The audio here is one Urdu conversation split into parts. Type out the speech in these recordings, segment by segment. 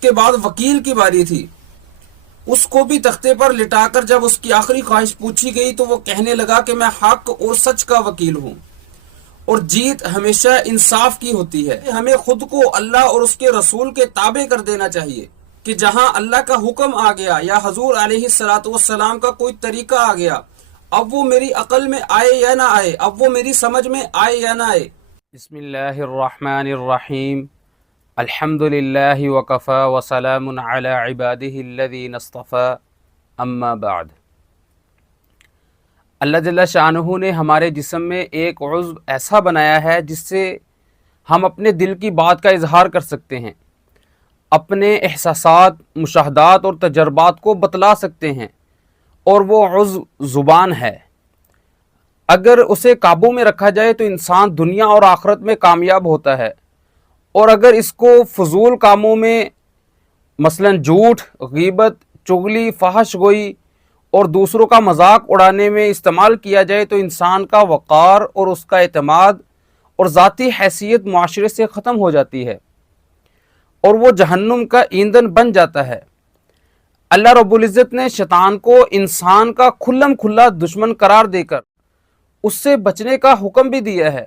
کے بعد وکیل کی باری تھی. اس کو بھی تختے پر لٹا کر جب اس کی آخری خواہش پوچھی گئی تو وہ کہنے لگا کہ میں حق اور سچ کا وکیل ہوں اور جیت ہمیشہ انصاف کی ہوتی ہے. ہمیں خود کو اللہ اور اس کے رسول کے تابع کر دینا چاہیے کہ جہاں اللہ کا حکم آ گیا یا حضور علیہ السلام کا کوئی طریقہ آ گیا، اب وہ میری عقل میں آئے یا نہ آئے، اب وہ میری سمجھ میں آئے یا نہ آئے. بسم اللہ الرحمن الرحیم. الحمد للہ وکفا وسلام علی عبادہ الذین اصطفی، اما بعد. اللہ جل شانہ نے ہمارے جسم میں ایک عضو ایسا بنایا ہے جس سے ہم اپنے دل کی بات کا اظہار کر سکتے ہیں، اپنے احساسات، مشاہدات اور تجربات کو بتلا سکتے ہیں، اور وہ عضو زبان ہے. اگر اسے قابو میں رکھا جائے تو انسان دنیا اور آخرت میں کامیاب ہوتا ہے، اور اگر اس کو فضول کاموں میں مثلا جھوٹ، غیبت، چغلی، فحش گوئی اور دوسروں کا مذاق اڑانے میں استعمال کیا جائے تو انسان کا وقار اور اس کا اعتماد اور ذاتی حیثیت معاشرے سے ختم ہو جاتی ہے اور وہ جہنم کا ایندھن بن جاتا ہے. اللہ رب العزت نے شیطان کو انسان کا کھلم کھلا دشمن قرار دے کر اس سے بچنے کا حکم بھی دیا ہے،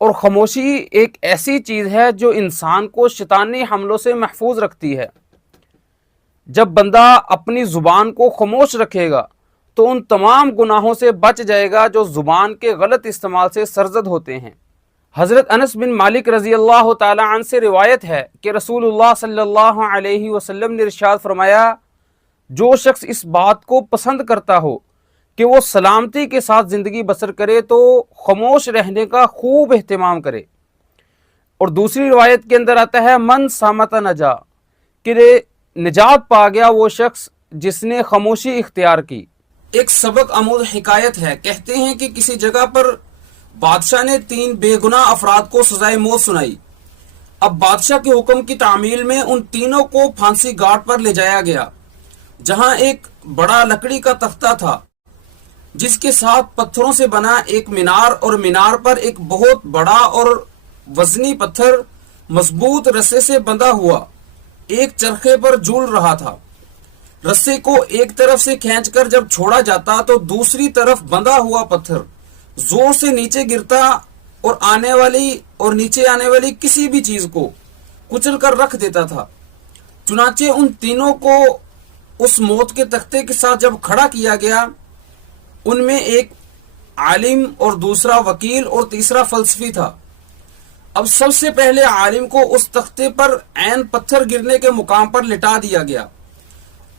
اور خاموشی ایک ایسی چیز ہے جو انسان کو شیطانی حملوں سے محفوظ رکھتی ہے. جب بندہ اپنی زبان کو خاموش رکھے گا تو ان تمام گناہوں سے بچ جائے گا جو زبان کے غلط استعمال سے سرزد ہوتے ہیں. حضرت انس بن مالک رضی اللہ تعالی عنہ سے روایت ہے کہ رسول اللہ صلی اللہ علیہ وسلم نے ارشاد فرمایا، جو شخص اس بات کو پسند کرتا ہو کہ وہ سلامتی کے ساتھ زندگی بسر کرے تو خاموش رہنے کا خوب اہتمام کرے. اور دوسری روایت کے اندر آتا ہے، من صامت نجا، کہ نجات پا گیا وہ شخص جس نے خاموشی اختیار کی. ایک سبق آموز حکایت ہے. کہتے ہیں کہ کسی جگہ پر بادشاہ نے 3 بے گناہ افراد کو سزائے موت سنائی. اب بادشاہ کے حکم کی تعمیل میں ان تینوں کو پھانسی گھاٹ پر لے جایا گیا، جہاں ایک بڑا لکڑی کا تختہ تھا جس کے ساتھ پتھروں سے بنا ایک مینار، اور مینار پر ایک بہت بڑا اور وزنی پتھر مضبوط رسے سے بندھا ہوا ایک چرخے پر جھول رہا تھا. رسے کو ایک طرف سے کھینچ کر جب چھوڑا جاتا تو دوسری طرف بندھا ہوا پتھر زور سے نیچے گرتا اور نیچے آنے والی کسی بھی چیز کو کچل کر رکھ دیتا تھا. چنانچہ ان تینوں کو اس موت کے تختے کے ساتھ جب کھڑا کیا گیا، ان میں ایک عالم اور دوسرا وکیل اور تیسرا فلسفی تھا. اب سب سے پہلے عالم کو اس تختے پر عین پتھر گرنے کے مقام پر لٹا دیا گیا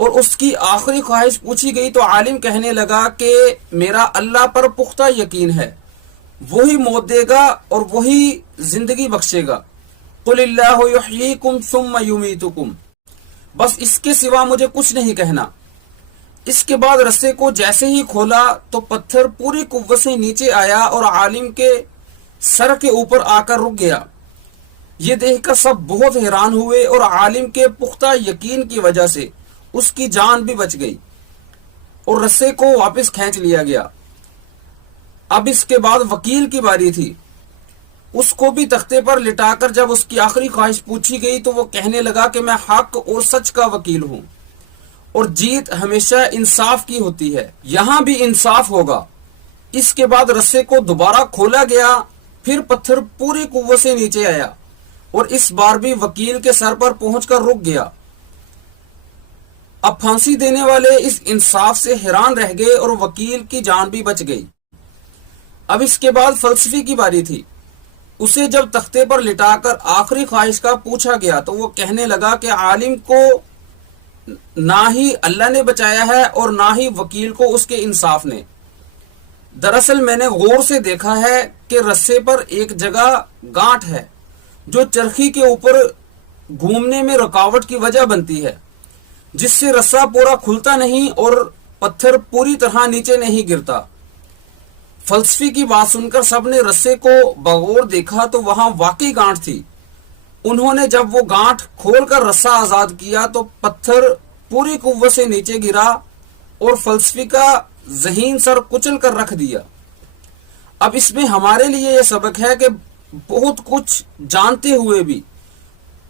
اور اس کی آخری خواہش پوچھی گئی تو عالم کہنے لگا کہ میرا اللہ پر پختہ یقین ہے، وہی موت دے گا اور وہی زندگی بخشے گا. قل اللہ یحییکم ثم یمیتکم، بس اس کے سوا مجھے کچھ نہیں کہنا. اس کے بعد رسے کو جیسے ہی کھولا تو پتھر پوری قوت سے نیچے آیا اور عالم کے سر کے اوپر آ کر رک گیا. یہ دیکھ کر سب بہت حیران ہوئے اور عالم کے پختہ یقین کی وجہ سے اس کی جان بھی بچ گئی اور رسے کو واپس کھینچ لیا گیا. اب اس کے بعد وکیل کی باری تھی. اس کو بھی تختے پر لٹا کر جب اس کی آخری خواہش پوچھی گئی تو وہ کہنے لگا کہ میں حق اور سچ کا وکیل ہوں اور جیت ہمیشہ انصاف کی ہوتی ہے، یہاں بھی انصاف ہوگا. اس کے بعد رسے کو دوبارہ کھولا گیا، پھر پتھر پوری قوت سے نیچے آیا اور اس بار بھی وکیل کے سر پر پہنچ کر رک گیا. اب پھانسی دینے والے اس انصاف سے حیران رہ گئے اور وکیل کی جان بھی بچ گئی. اب اس کے بعد فلسفی کی باری تھی. اسے جب تختے پر لٹا کر آخری خواہش کا پوچھا گیا تو وہ کہنے لگا کہ عالم کو نہ ہی اللہ نے بچایا ہے اور نہ ہی وکیل کو اس کے انصاف نے. دراصل میں نے غور سے دیکھا ہے کہ رسے پر ایک جگہ گانٹھ ہے جو چرخی کے اوپر گھومنے میں رکاوٹ کی وجہ بنتی ہے، جس سے رسا پورا کھلتا نہیں اور پتھر پوری طرح نیچے نہیں گرتا. فلسفی کی بات سن کر سب نے رسے کو بغور دیکھا تو وہاں واقعی گانٹھ تھی. انہوں نے جب وہ گانٹھ کھول کر رسا آزاد کیا تو پتھر پوری قوت سے نیچے گرا اور فلسفی کا ذہین سر کچل کر رکھ دیا. اب اس میں ہمارے لیے یہ سبق ہے کہ بہت کچھ جانتے ہوئے بھی